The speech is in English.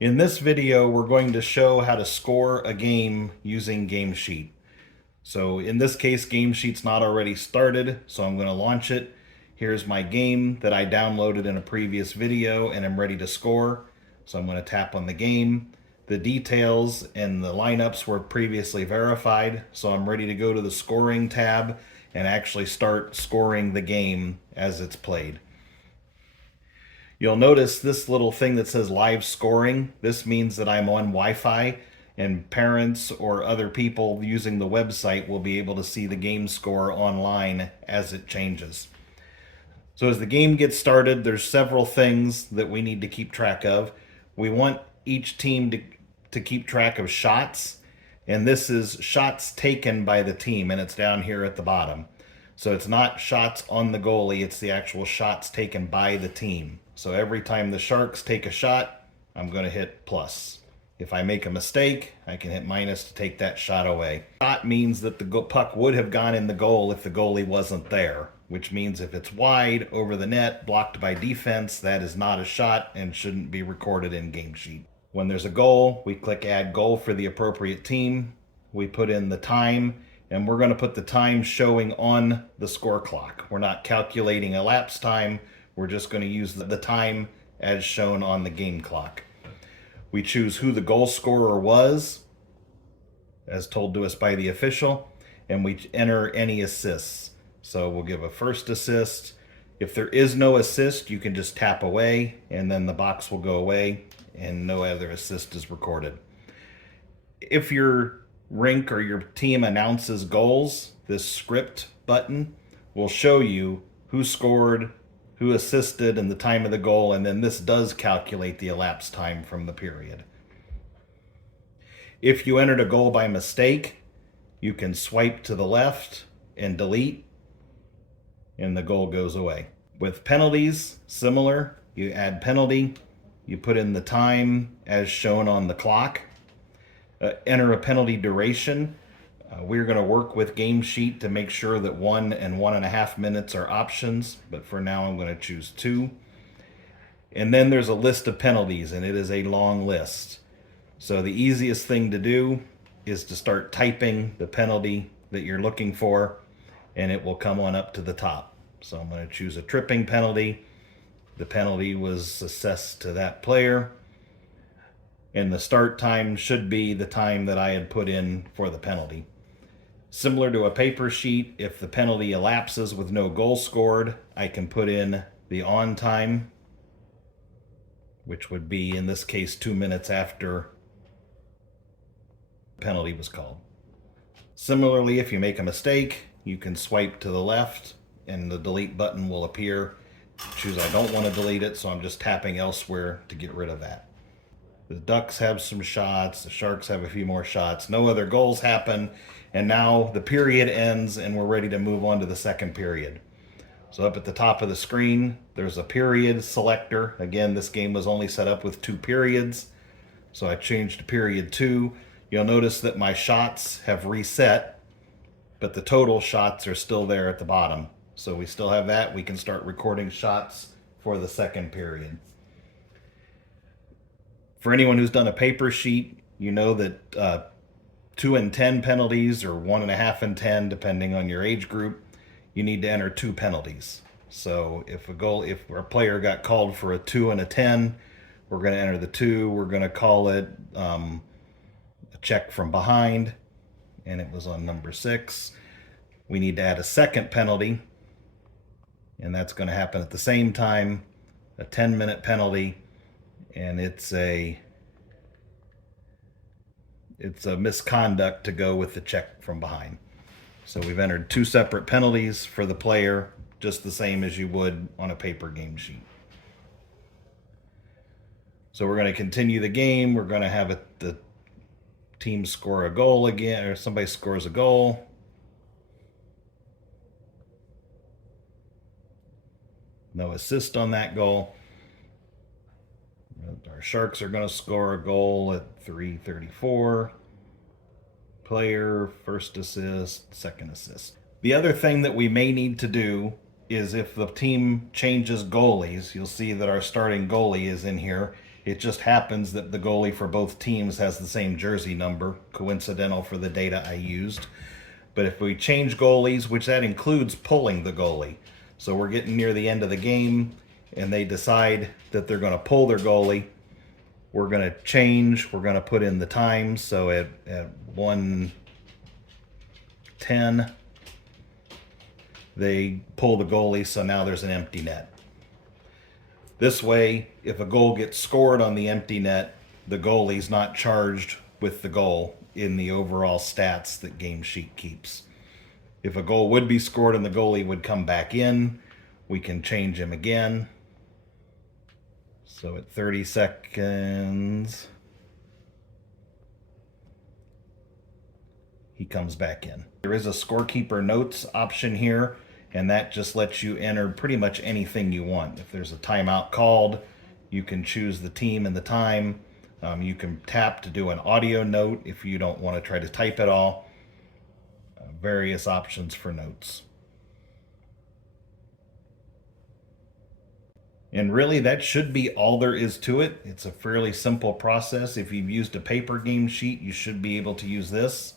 In this video, we're going to show how to score a game using GameSheet. So in this case, GameSheet's not already started, so I'm going to launch it. Here's my game that I downloaded in a previous video and I'm ready to score. So I'm going to tap on the game. The details and the lineups were previously verified, so I'm ready to go to the scoring tab and actually start scoring the game as it's played. You'll notice this little thing that says live scoring. This means that I'm on Wi-Fi and parents or other people using the website will be able to see the game score online as it changes. So as the game gets started, there's several things that we need to keep track of. We want each team to keep track of shots, and this is shots taken by the team, and it's down here at the bottom. So it's not shots on the goalie, it's the actual shots taken by the team. So every time the Sharks take a shot, I'm going to hit plus. If I make a mistake, I can hit minus to take that shot away. Shot means that the puck would have gone in the goal if the goalie wasn't there, which means if it's wide over the net, blocked by defense, that is not a shot and shouldn't be recorded in GameSheet. When there's a goal, we click add goal for the appropriate team. We put in the time, and we're going to put the time showing on the score clock. We're not calculating elapsed time. We're just going to use the time as shown on the game clock. We choose who the goal scorer was, as told to us by the official, and we enter any assists. So we'll give a first assist. If there is no assist, you can just tap away, and then the box will go away, and no other assist is recorded. If your rink or your team announces goals, this script button will show you who scored, who assisted, and the time of the goal, and then this does calculate the elapsed time from the period. If you entered a goal by mistake, you can swipe to the left and delete, and the goal goes away. With penalties, similar, you add penalty, you put in the time as shown on the clock, enter a penalty duration. We're going to work with GameSheet to make sure that 1 and 1.5 minutes are options, but for now I'm going to choose 2. And then there's a list of penalties, and it is a long list. So the easiest thing to do is to start typing the penalty that you're looking for, and it will come on up to the top. So I'm going to choose a tripping penalty. The penalty was assessed to that player, and the start time should be the time that I had put in for the penalty. Similar to a paper sheet, if the penalty elapses with no goal scored, I can put in the on time, which would be, in this case, 2 minutes after the penalty was called. Similarly, if you make a mistake, you can swipe to the left and the delete button will appear. Choose I don't want to delete it, so I'm just tapping elsewhere to get rid of that. The Ducks have some shots, the Sharks have a few more shots, no other goals happen, and now the period ends and we're ready to move on to the second period. So up at the top of the screen, there's a period selector. Again, this game was only set up with 2 periods, so I changed to period 2. You'll notice that my shots have reset, but the total shots are still there at the bottom. So we still have that. We can start recording shots for the second period. For anyone who's done a paper sheet, you know that 2 and 10 penalties, or 1.5 and 10, depending on your age group, you need to enter 2 penalties. So if a player got called for a 2 and a 10, we're going to enter the 2. We're going to call it a check from behind, and it was on number 6. We need to add a second penalty, and that's going to happen at the same time, a 10-minute penalty, and it's a misconduct to go with the check from behind. So we've entered 2 separate penalties for the player, just the same as you would on a paper game sheet. So we're going to continue the game. We're going to have the team score a goal again, or somebody scores a goal. No assist on that goal. Our Sharks are going to score a goal at 3:34. Player, first assist, second assist. The other thing that we may need to do is if the team changes goalies, you'll see that our starting goalie is in here, It just happens that the goalie for both teams has the same jersey number, coincidental for the data I used. But if we change goalies, which that includes pulling the goalie, so we're getting near the end of the game and they decide that they're going to pull their goalie, we're going to change, we're going to put in the times. So at 1:10, they pull the goalie, so now there's an empty net. This way, if a goal gets scored on the empty net, the goalie's not charged with the goal in the overall stats that GameSheet keeps. If a goal would be scored and the goalie would come back in, we can change him again. So at 30 seconds, he comes back in. There is a scorekeeper notes option here, and that just lets you enter pretty much anything you want. If there's a timeout called, you can choose the team and the time. You can tap to do an audio note if you don't want to try to type it all. Various options for notes. And really, that should be all there is to it. It's a fairly simple process. If you've used a paper game sheet, you should be able to use this.